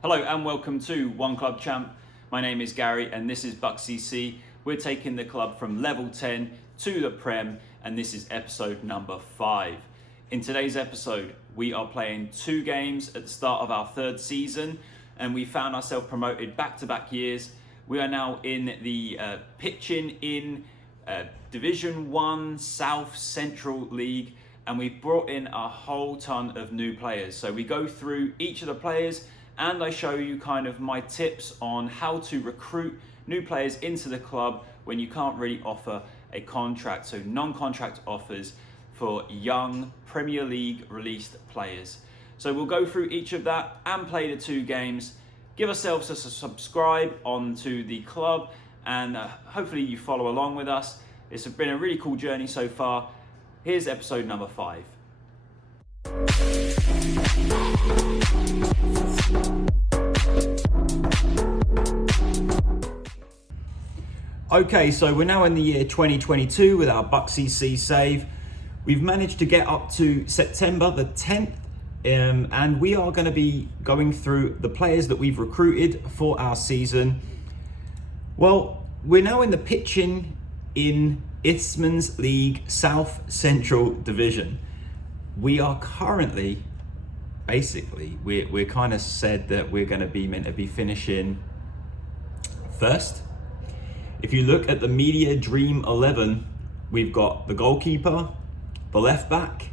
Hello and welcome to One Club Champ. My name is Gary and this is Buck CC. We're taking the club from level 10 to the Prem and this is episode number 5. In today's episode, we are playing 2 games at the start of our 3rd season and we found ourselves promoted back-to-back years. We are now in the pitching in Division 1 South Central League and we've brought in a whole ton of new players. So we go through each of the players and I show you kind of my tips on how to recruit new players into the club when you can't really offer a contract. So non-contract offers for young Premier League released players. So we'll go through each of that and play the 2 games. Give ourselves a subscribe onto the club and hopefully you follow along with us. It's been a really cool journey so far. Here's episode number 5. Okay, so we're now in the year 2022 with our Buck CC save. We've managed to get up to September the 10th and we are going to be going through the players that we've recruited for our season. Well, we're now in the pitching in Isthman's League South Central Division. We are currently, we're kind of said that we're going to be meant to be finishing first. If you look at the Media Dream 11, we've got the goalkeeper, the left back,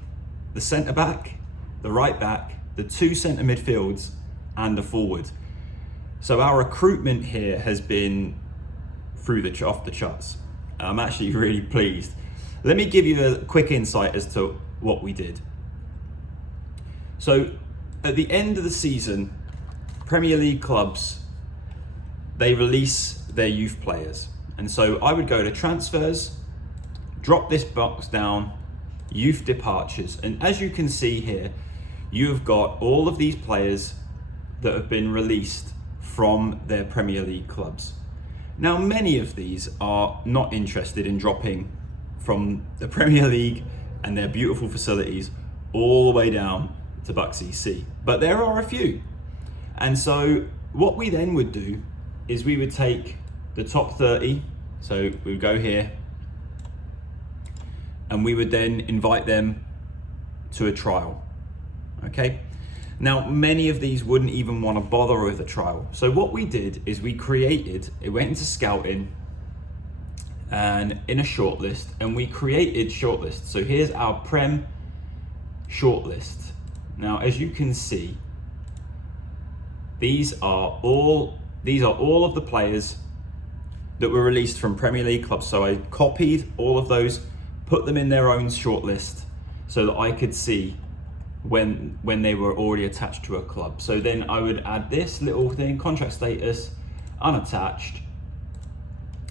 the centre back, the right back, the 2 centre midfields, and the forward. So our recruitment here has been off the charts. I'm actually really pleased. Let me give you a quick insight as to what we did. So at the end of the season, Premier League clubs, they release their youth players. And so I would go to transfers, drop this box down, youth departures. And as you can see here, you've got all of these players that have been released from their Premier League clubs. Now, many of these are not interested in dropping from the Premier League and their beautiful facilities all the way down to Buck CC, but there are a few. And so what we then would do is we would take the top 30, so we would go here, and we would then invite them to a trial, okay? Now, many of these wouldn't even want to bother with a trial. So what we did is it went into scouting and in a shortlist, and we created shortlists. So here's our Prem shortlist. Now, as you can see, these are all of the players that were released from Premier League clubs. So I copied all of those, put them in their own shortlist so that I could see when they were already attached to a club. So then I would add this little thing, contract status, unattached.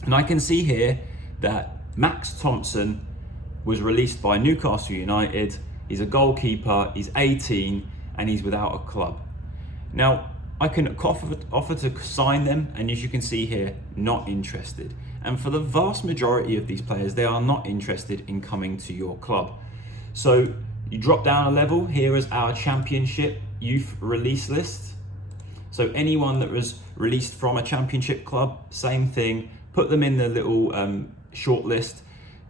And I can see here that Max Thompson was released by Newcastle United. He's a goalkeeper, he's 18, and he's without a club. Now, I can offer to sign them, and as you can see here, not interested. And for the vast majority of these players, they are not interested in coming to your club. So you drop down a level, here is our championship youth release list. So anyone that was released from a championship club, same thing, put them in the little short list,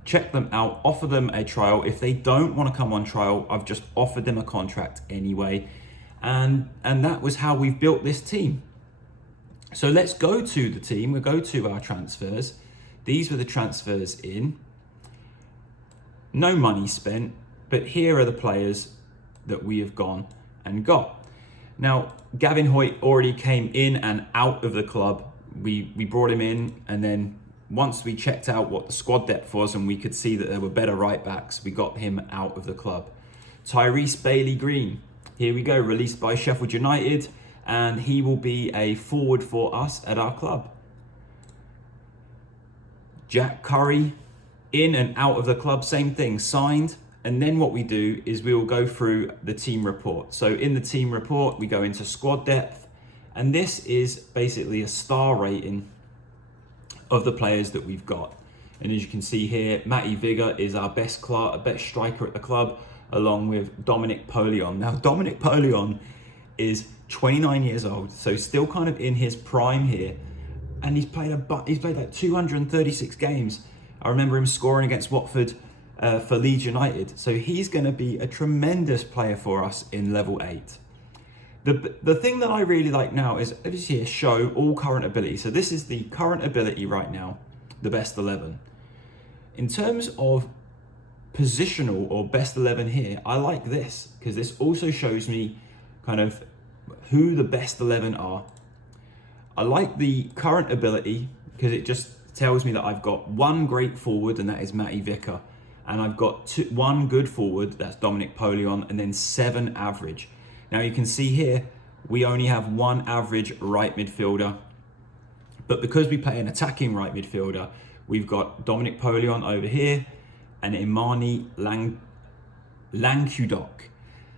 check them out, offer them a trial. If they don't want to come on trial, I've just offered them a contract anyway. And that was how we've built this team. So let's go to the team, we'll go to our transfers. These were the transfers in. No money spent, but here are the players that we have gone and got. Now, Gavin Hoyt already came in and out of the club. We brought him in, and then once we checked out what the squad depth was and we could see that there were better right backs, we got him out of the club. Tyrese Bailey-Green, here we go, released by Sheffield United, and he will be a forward for us at our club. Jack Curry, in and out of the club, same thing, signed. And then what we do is we will go through the team report. So in the team report, we go into squad depth, and this is basically a star rating of the players that we've got. And as you can see here, Matty Vigor is our best striker at the club, along with Dominic Polion. Now, Dominic Polion is 29 years old, so still kind of in his prime here, and he's played like 236 games. I remember him scoring against Watford for Leeds United, so he's going to be a tremendous player for us in level 8. The thing that I really like now is, obviously here, show all current ability. So this is the current ability right now, the best 11. In terms of positional or best 11 here, I like this because this also shows me kind of who the best 11 are. I like the current ability because it just tells me that I've got one great forward, and that is Matty Vicker, and I've got one good forward, that's Dominic Polion, and then 7 average. Now you can see here we only have 1 average right midfielder, but because we play an attacking right midfielder, we've got Dominic Polion over here and Imani Langkudok.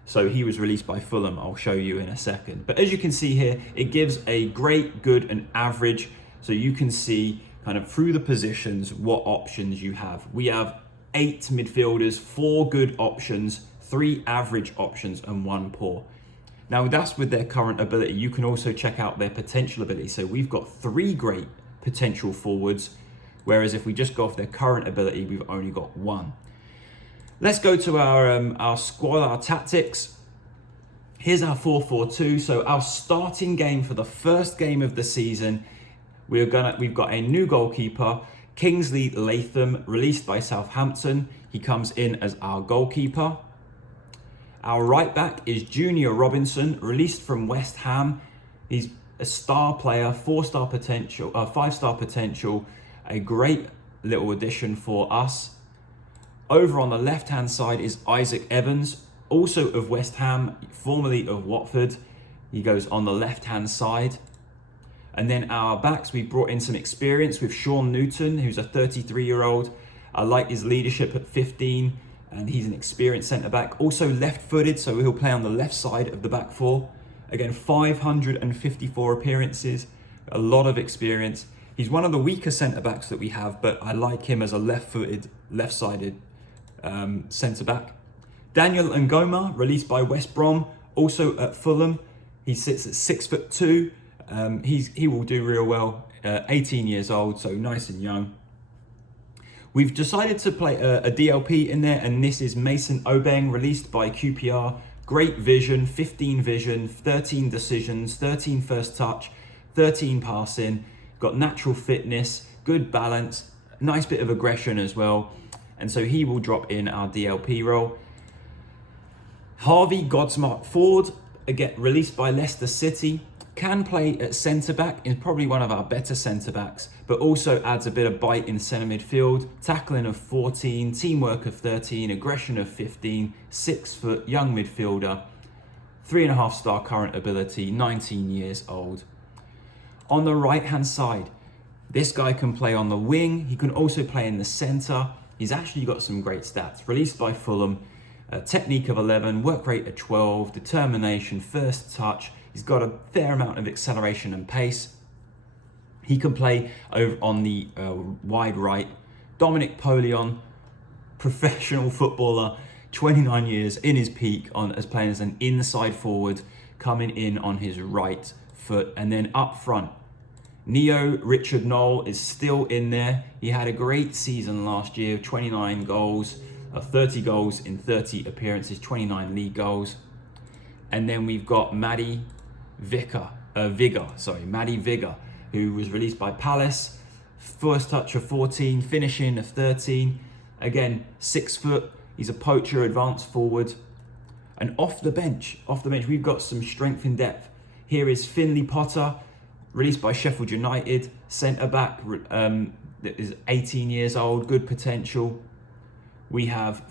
So he was released by Fulham, I'll show you in a second. But as you can see here, it gives a great, good, and average. So you can see kind of through the positions what options you have. We have 8 midfielders, 4 good options, 3 average options, and 1 poor. Now that's with their current ability. You can also check out their potential ability. So we've got 3 great potential forwards, whereas if we just go off their current ability, we've only got 1. Let's go to our squad, our tactics. Here's our 4-4-2. So our starting game for the first game of the season, we've got a new goalkeeper, Kingsley Latham, released by Southampton. He comes in as our goalkeeper. Our right back is Junior Robinson, released from West Ham. He's a star player, 4-star potential, 5-star potential, a great little addition for us. Over on the left-hand side is Isaac Evans, also of West Ham, formerly of Watford. He goes on the left-hand side. And then our backs, we brought in some experience with Sean Newton, who's a 33-year-old. I like his leadership at 15, and he's an experienced centre-back. Also left-footed, so he'll play on the left side of the back four. Again, 554 appearances, a lot of experience. He's one of the weaker centre-backs that we have, but I like him as a left-footed, left-sided centre-back. Daniel Ngoma, released by West Brom, also at Fulham. He sits at 6'2". He will do real well. 18 years old, so nice and young. We've decided to play a DLP in there, and this is Mason Obeng, released by QPR. Great vision, 15 vision, 13 decisions, 13 first touch, 13 passing. Got natural fitness, good balance, nice bit of aggression as well. And so he will drop in our DLP role. Harvey Godsmark Ford, again released by Leicester City, can play at centre-back, is probably one of our better centre-backs, but also adds a bit of bite in centre midfield, tackling of 14, teamwork of 13, aggression of 15, 6 foot, young midfielder, 3.5-star current ability, 19 years old. On the right-hand side, this guy can play on the wing, he can also play in the centre. He's actually got some great stats. Released by Fulham, technique of 11, work rate of 12, determination, first touch. He's got a fair amount of acceleration and pace. He can play over on the wide right. Dominic Polion, professional footballer, 29 years in his peak as playing as an inside forward, coming in on his right foot. And then up front, Neo Richard Knoll is still in there. He had a great season last year, 29 goals, 30 goals in 30 appearances, 29 league goals. And then we've got Maddie Vigor, who was released by Palace. First touch of 14, finishing of 13. Again, 6 foot. He's a poacher, advanced forward. And off the bench, we've got some strength and depth. Here is Finley Potter, released by Sheffield United, centre-back, that is 18 years old, good potential. We have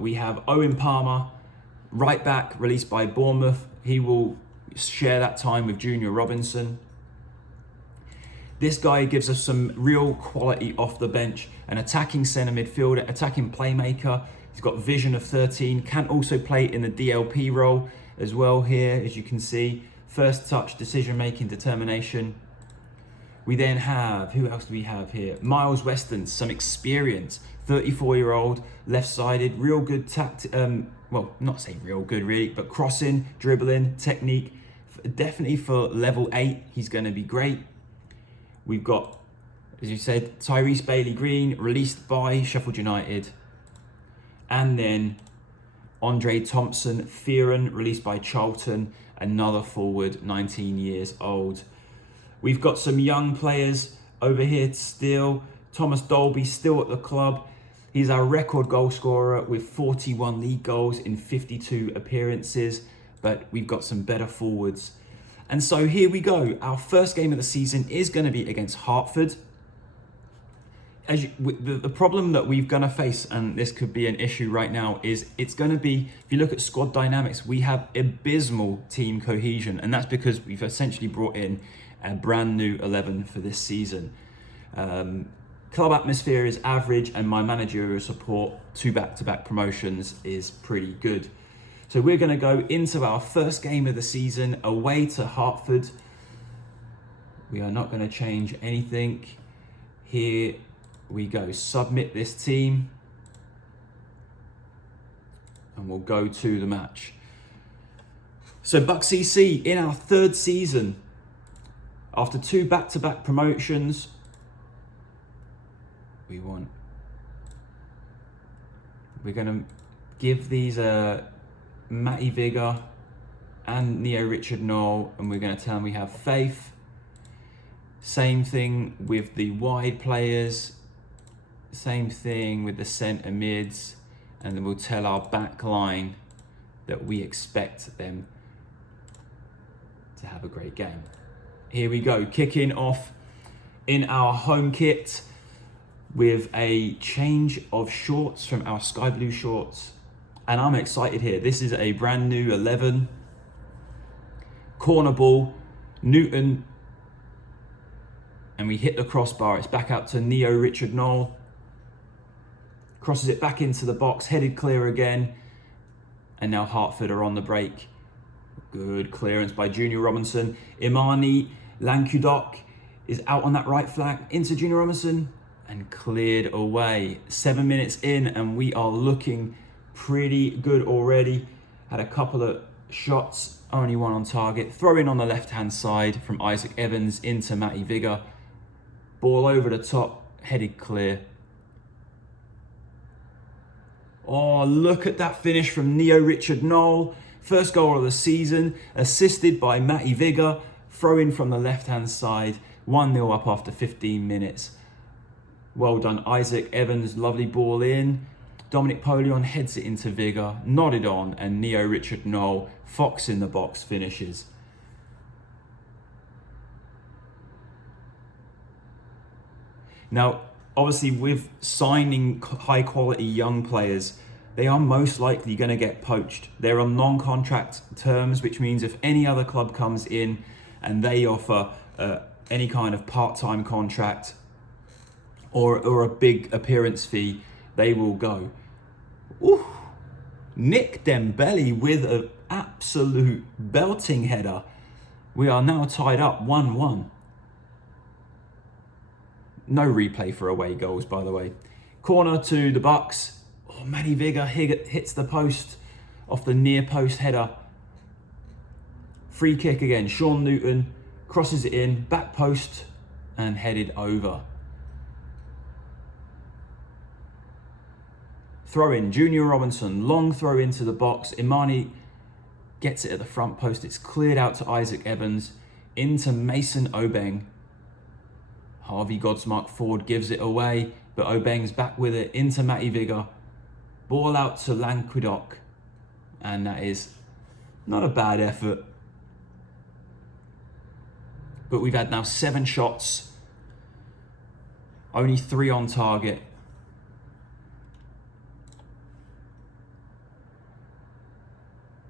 we have Owen Palmer, right back, released by Bournemouth. He will share that time with Junior Robinson. This guy gives us some real quality off the bench, an attacking centre midfielder, attacking playmaker. He's got vision of 13, can also play in the DLP role as well here, as you can see. First touch, decision-making, determination. We then have, who else do we have here? Miles Weston, some experience, 34-year-old, left-sided, real good well, not say real good really, but crossing, dribbling, technique. Definitely for level 8, he's going to be great. We've got, as you said, Tyrese Bailey-Green, released by Sheffield United. And then Andre Thompson-Fearon, released by Charlton, another forward, 19 years old. We've got some young players over here still. Thomas Dolby still at the club. He's our record goal scorer with 41 league goals in 52 appearances, but we've got some better forwards. And so here we go. Our first game of the season is going to be against Hartford. The problem that we're going to face, and this could be an issue right now, is it's going to be, if you look at squad dynamics, we have abysmal team cohesion, and that's because we've essentially brought in a brand new 11 for this season. Club atmosphere is average, and my managerial support, 2 back-to-back promotions, is pretty good. So we're going to go into our first game of the season away to Hartford. We are not going to change anything. Here we go. Submit this team. And we'll go to the match. So Buck CC in our 3rd season. After 2 back-to-back promotions, we're going to give these Matty Vigor and Neo Richard Knoll, and we're going to tell them we have faith. Same thing with the wide players, same thing with the centre mids, and then we'll tell our back line that we expect them to have a great game. Here we go, kicking off in our home kit with a change of shorts from our sky blue shorts. And I'm excited here. This is a brand new 11. Corner ball, Newton. And we hit the crossbar. It's back out to Neo Richard Knoll. Crosses it back into the box, headed clear again. And now Hartford are on the break. Good clearance by Junior Robinson. Imani Lankudok is out on that right flank into Junior Robinson and cleared away. 7 minutes in and we are looking pretty good already. Had a couple of shots, only one on target. Throw in on the left-hand side from Isaac Evans into Matty Vigor. Ball over the top, headed clear. Oh, look at that finish from Neo Richard Knoll. First goal of the season, assisted by Matty Vigor. Throw in from the left-hand side. 1-0 up after 15 minutes. Well done, Isaac Evans. Lovely ball in. Dominic Polion heads it into Vigor, nodded on, and Neo Richard Knoll, Fox in the box, finishes. Now, obviously, with signing high-quality young players, they are most likely going to get poached. They're on non-contract terms, which means if any other club comes in and they offer any kind of part-time contract or a big appearance fee, they will go. Ooh, Nick Dembele with an absolute belting header. We are now tied up 1-1. No replay for away goals, by the way. Corner to the Bucks. Oh, Matty Vigor hits the post off the near post header. Free kick again. Sean Newton crosses it in, back post, and headed over. Throw in, Junior Robinson, long throw into the box. Imani gets it at the front post. It's cleared out to Isaac Evans, into Mason Obeng. Harvey Godsmark Ford gives it away, but Obeng's back with it into Matty Vigor. Ball out to Languedoc, and that is not a bad effort. But we've had now 7 shots, only 3 on target.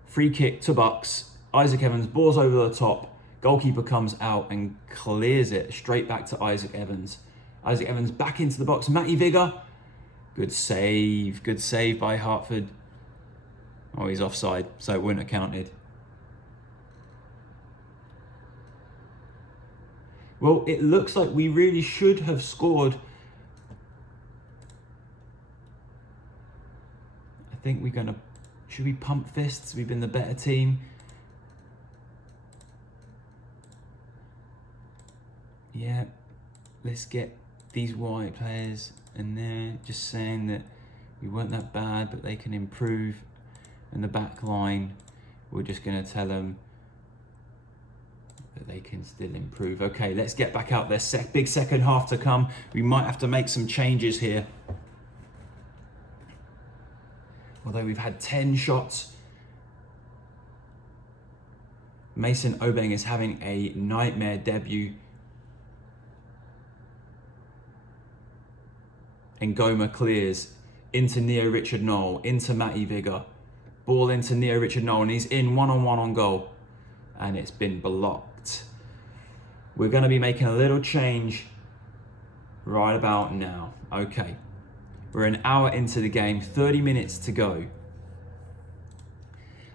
Free kick to Bucks. Isaac Evans, balls over the top. Goalkeeper comes out and clears it straight back to Isaac Evans. Isaac Evans back into the box. Matty Vigor. Good save by Hartford. Oh, he's offside, so it wouldn't have counted. Well, it looks like we really should have scored think should we pump fists? We've been the better team. Yeah, let's get these white players in there, just saying that we weren't that bad, but they can improve. And the back line, we're just going to tell them that they can still improve. Okay, let's get back out there. Big second half to come. We might have to make some changes here. Although we've had 10 shots. Mason Obeng is having a nightmare debut. And Goma clears into Neo Richard Knoll, into Matty Vigor. Ball into Neo Richard Knoll, and he's in one-on-one on goal. And it's been blocked. We're going to be making a little change right about now. Okay. We're an hour into the game, 30 minutes to go.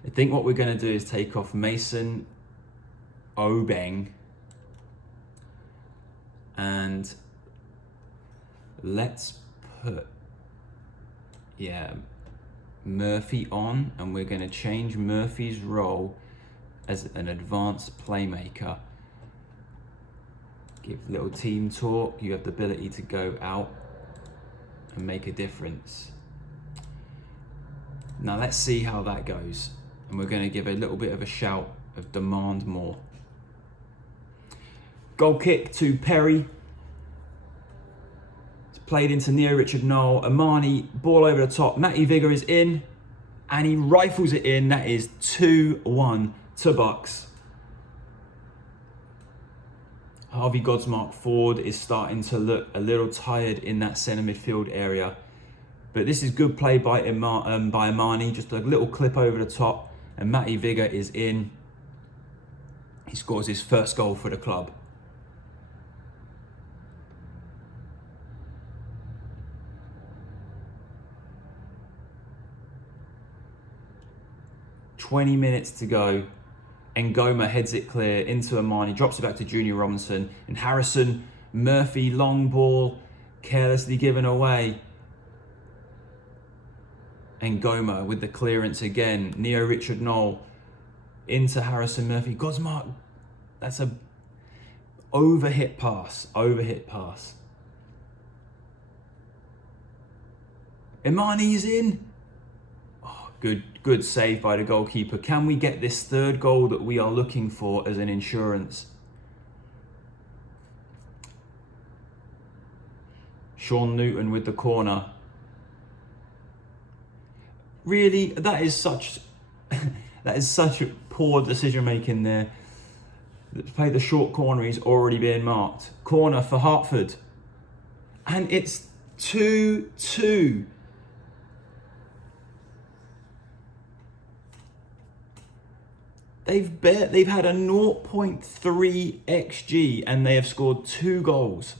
I think what we're going to do is take off Mason Obeng. And let's put, Murphy on, and we're going to change Murphy's role as an advanced playmaker. Give little team talk. You have the ability to go out and make a difference. Now let's see how that goes. And we're going to give a little bit of a shout of demand more. Goal kick to Perry. Played into Neo Richard Knoll. Amani, ball over the top. Matty Vigor is in, and he rifles it in. That is 2-1 to Bucks. Harvey Godsmark Ford is starting to look a little tired in that centre midfield area. But this is good play by Amani. Just a little clip over the top, and Matty Vigor is in. He scores his first goal for the club. "20 minutes to go." Ngoma heads it clear into Amani, drops it back to Junior Robinson, and Harrison Murphy, long ball, carelessly given away. Ngoma with the clearance again. Neo Richard Knoll into Harrison Murphy. Godsmark, that's a overhit pass. Imani's in. Oh, good save by the goalkeeper. Can we get this third goal that we are looking for as an insurance? Sean Newton with the corner. Really, that is such poor decision making there. Play the short corner, he's already been marked. Corner for Hartford. And it's 2-2. They've had a 0.3 XG and they have scored 2 goals.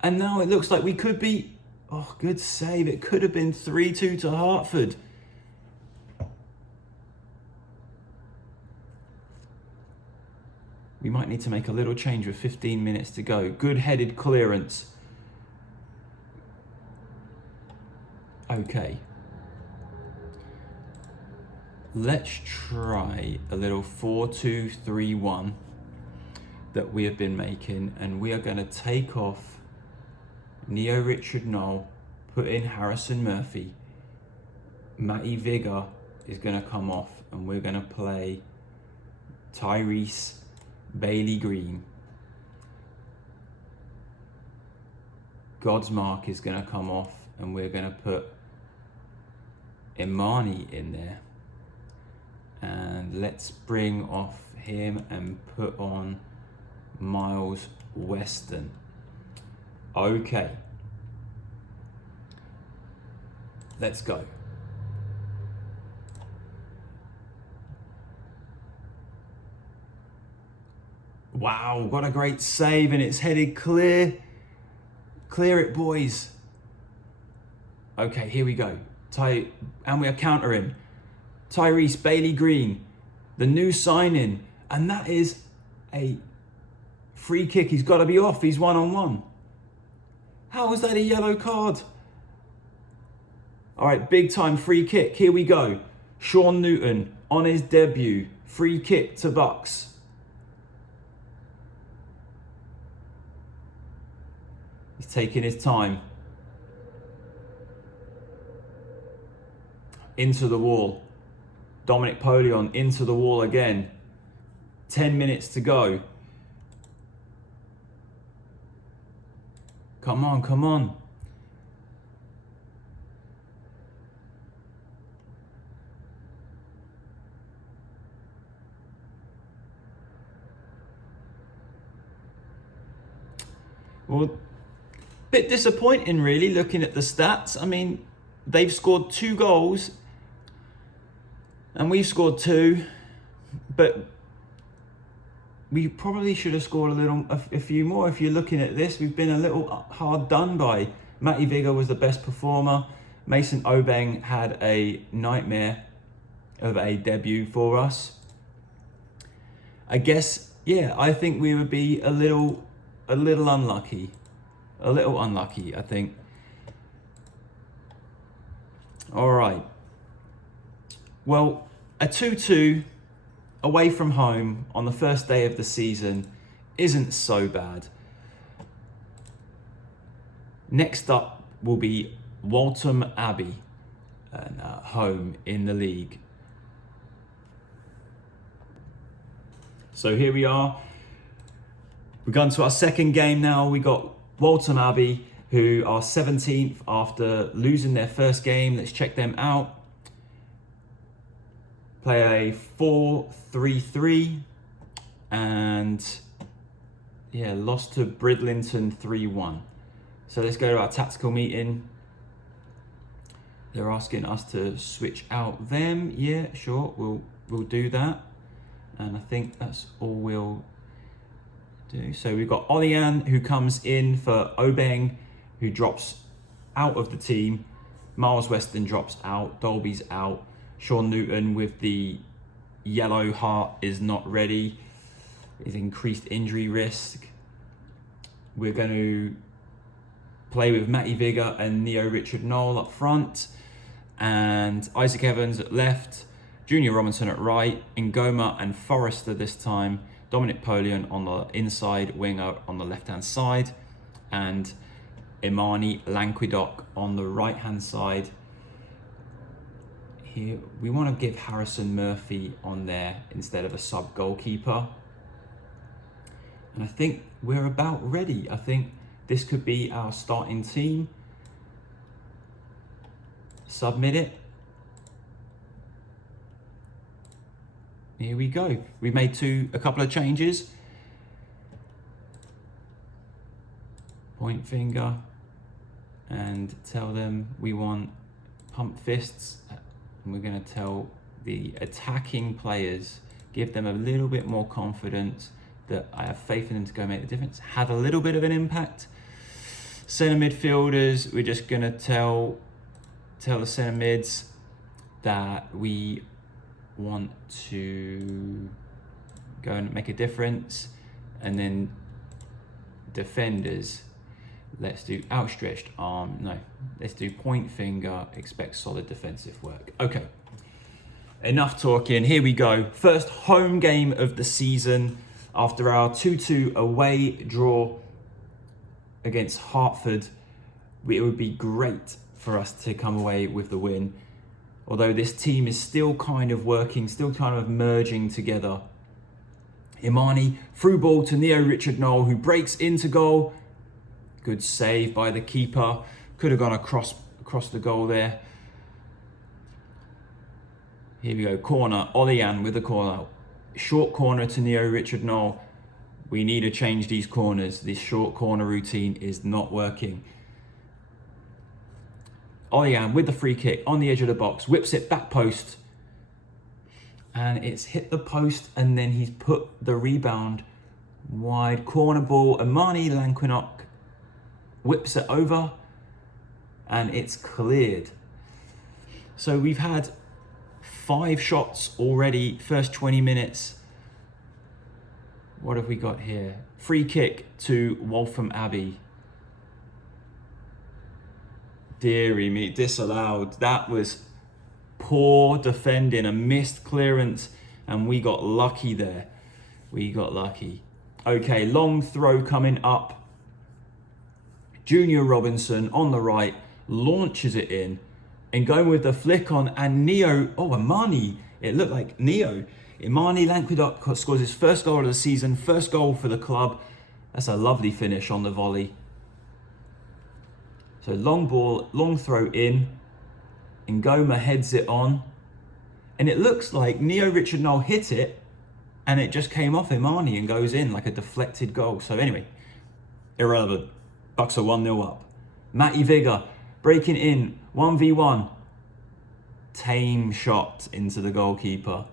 And now it looks like we could be, oh, good save. It could have been 3-2 to Hartford. We might need to make a little change with 15 minutes to go. Good headed clearance. Okay. Let's try a little 4-2-3-1 that we have been making, and we are going to take off Neo Richard Knoll, put in Harrison Murphy. Matty Vigor is going to come off, and we're going to play Tyrese Bailey Green. Godsmark is going to come off, and we're going to put Imani in there. And let's bring off him and put on Miles Weston. Okay. Let's go. Wow, what a great save, and it's headed clear. Clear it, boys. Okay, here we go. And we are countering. Tyrese Bailey Green, the new signing, and that is a free kick. He's got to be off. He's 1-on-1. How is that a yellow card? All right, big time free kick. Here we go. Sean Newton on his debut. Free kick to Bucks. He's taking his time. Into the wall. Dominic Polion into the wall again. 10 minutes to go. Come on, come on. Well, bit disappointing really looking at the stats. I mean, they've scored 2 goals and we've scored 2, but we probably should have scored a few more. If you're looking at this, we've been a little hard done by. Matty Vigor was the best performer. Mason Obeng had a nightmare of a debut for us. I guess, yeah, I think we would be a little unlucky. A little unlucky, I think. All right. Well, a 2-2 away from home on the first day of the season isn't so bad. Next up will be Waltham Abbey, and home in the league. So here we are. We've gone to our second game now. We got Waltham Abbey, who are 17th after losing their first game. Let's check them out. Play a 4-3-3 and yeah, lost to Bridlington 3-1. So let's go to our tactical meeting. They're asking us to switch out them. Yeah, sure, we'll do that. And I think that's all we'll do. So we've got Olian, who comes in for Obeng, who drops out of the team. Miles Weston drops out. Dolby's out. Sean Newton with the yellow heart is not ready. Is increased injury risk. We're going to play with Matty Vigor and Neo Richard Knoll up front. And Isaac Evans at left. Junior Robinson at right. Ngoma and Forrester this time. Dominic Polion on the inside winger on the left-hand side. And Imani Languedoc on the right-hand side. Here, we want to give Harrison Murphy on there instead of a sub goalkeeper. And I think we're about ready. I think this could be our starting team. Submit it. Here we go. We made a couple of changes. Point finger and tell them we want pump fists. And we're going to tell the attacking players, give them a little bit more confidence that I have faith in them to go make the difference. Had a little bit of an impact. Centre midfielders, we're just going to tell the centre mids that we want to go and make a difference. And then defenders, let's do outstretched arm. No, let's do point finger, expect solid defensive work. Okay, enough talking. Here we go. First home game of the season after our 2-2 away draw against Hertford. It would be great for us to come away with the win. Although this team is still kind of working, still kind of merging together. Imani, through ball to Neo Richard Knoll, who breaks into goal. Good save by the keeper. Could have gone across the goal there. Here we go, corner. Olian with the corner. Short corner to Neo Richard Knoll. We need to change these corners. This short corner routine is not working. Olian with the free kick on the edge of the box. Whips it back post. And it's hit the post and then he's put the rebound wide. Corner ball. Imani Languedoc whips it over and it's cleared. So we've had 5 shots already, first 20 minutes. What have we got here? Free kick to Waltham Abbey. Deary me, disallowed. That was poor defending, a missed clearance, and we got lucky there. We got lucky. Okay, long throw coming up. Junior Robinson on the right, launches it in, and going with the flick on, and Imani, it looked like Imani Languedoc scores his first goal of the season, first goal for the club. That's a lovely finish on the volley. So long ball, long throw in, Ngoma heads it on, and it looks like Neo Richard Knoll hit it, and it just came off Imani and goes in like a deflected goal. So anyway, irrelevant. Bucks are 1-0 up. Matty Vigor breaking in, 1v1. Tame shot into the goalkeeper.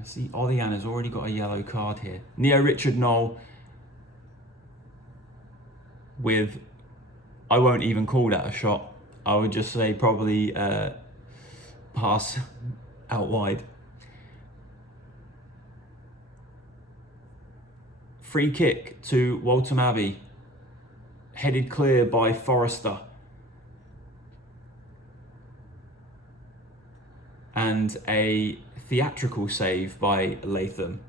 I see Olian has already got a yellow card here. Neo Richard Knoll with, I won't even call that a shot. I would just say probably pass out wide. Free kick to Waltham Abbey, headed clear by Forrester. And a theatrical save by Latham.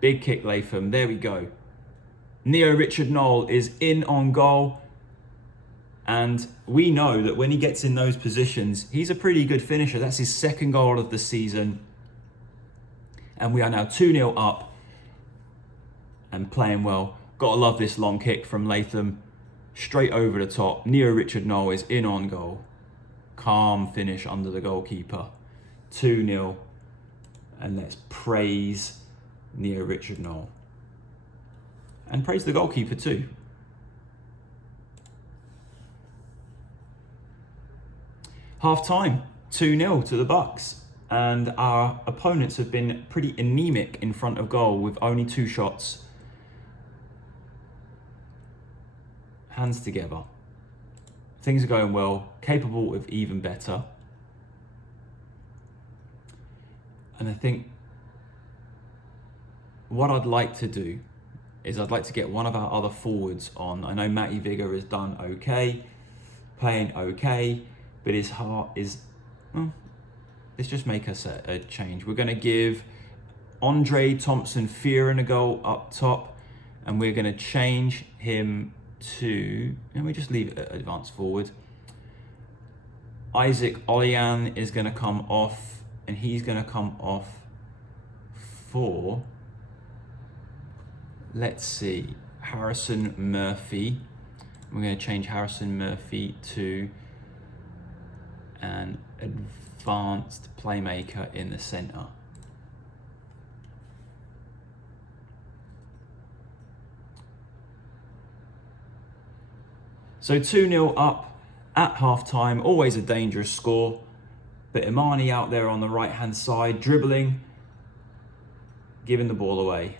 Big kick Latham, there we go. Neo Richard Knoll is in on goal. And we know that when he gets in those positions, he's a pretty good finisher. That's his second goal of the season. And we are now 2-0 up and playing well. Gotta love this long kick from Latham. Straight over the top. Neo Richard Knoll is in on goal. Calm finish under the goalkeeper. 2-0. And let's praise Neo Richard Knoll. And praise the goalkeeper too. Half time, 2-0 to the Bucks. And our opponents have been pretty anemic in front of goal with only 2 shots. Hands together. Things are going well, capable of even better. And I think what I'd like to do is I'd like to get one of our other forwards on. I know Matty Vigor has done okay, playing okay, but his heart is, well, let's just make us a change. We're going to give Andre Thompson-Fearon a goal up top, and we're going to change him to, and we just leave it at advanced forward. Isaac Olian is going to come off, and he's going to come off for, let's see, Harrison Murphy. We're going to change Harrison Murphy to an advanced playmaker in the centre. So 2-0 up at half-time, always a dangerous score. But Imani out there on the right-hand side, dribbling, giving the ball away.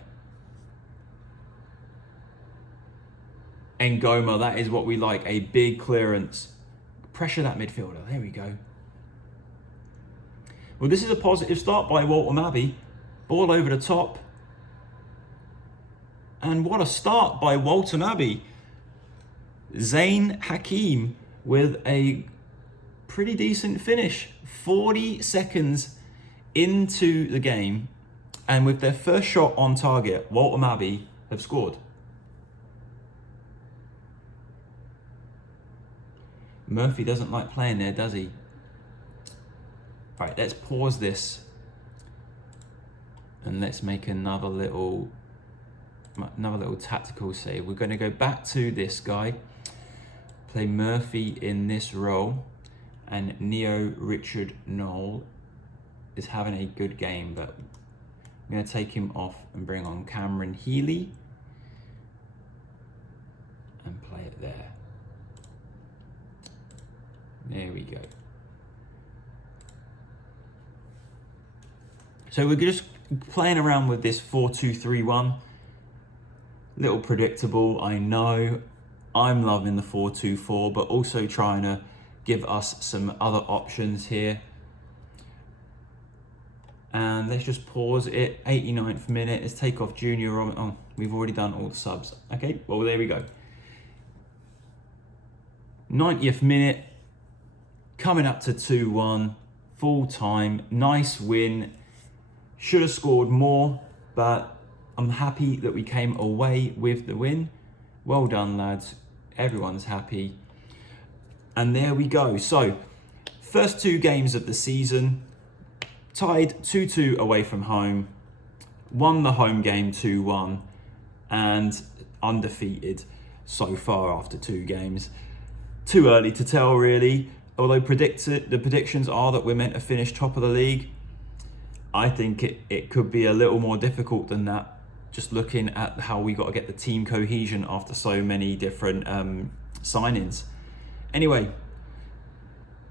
Ngoma, that is what we like, a big clearance. Pressure that midfielder, there we go. Well, this is a positive start by Waltham Abbey. Ball over the top. And what a start by Waltham Abbey. Zain Hakim with a pretty decent finish. 40 seconds into the game, and with their first shot on target, Waltham Abbey have scored. Murphy doesn't like playing there, does he? Right, let's pause this and let's make another little tactical save. We're going to go back to this guy, play Murphy in this role, and Neo Richard Knoll is having a good game, but I'm going to take him off and bring on Cameron Healy and play it there. There we go. So we're just playing around with this 4-2-3-1. Little predictable, I know. I'm loving the 4-2-4, but also trying to give us some other options here. And let's just pause it. 89th minute. Let's take off Junior. Oh, we've already done all the subs. Okay, well, there we go. 90th minute. Coming up to 2-1. Full time. Nice win. Should have scored more, but I'm happy that we came away with the win. Well done, lads. Everyone's happy. And there we go. So, first 2 games of the season. Tied 2-2 away from home, won the home game 2-1, and undefeated so far after 2 games. Too early to tell, really. Although the predictions are that we're meant to finish top of the league, I think it could be a little more difficult than that, just looking at how we got to get the team cohesion after so many different signings. Anyway,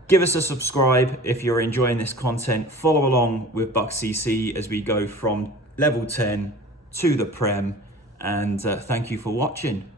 give us a subscribe if you're enjoying this content. Follow along with Buck CC as we go from level 10 to the Prem. And thank you for watching.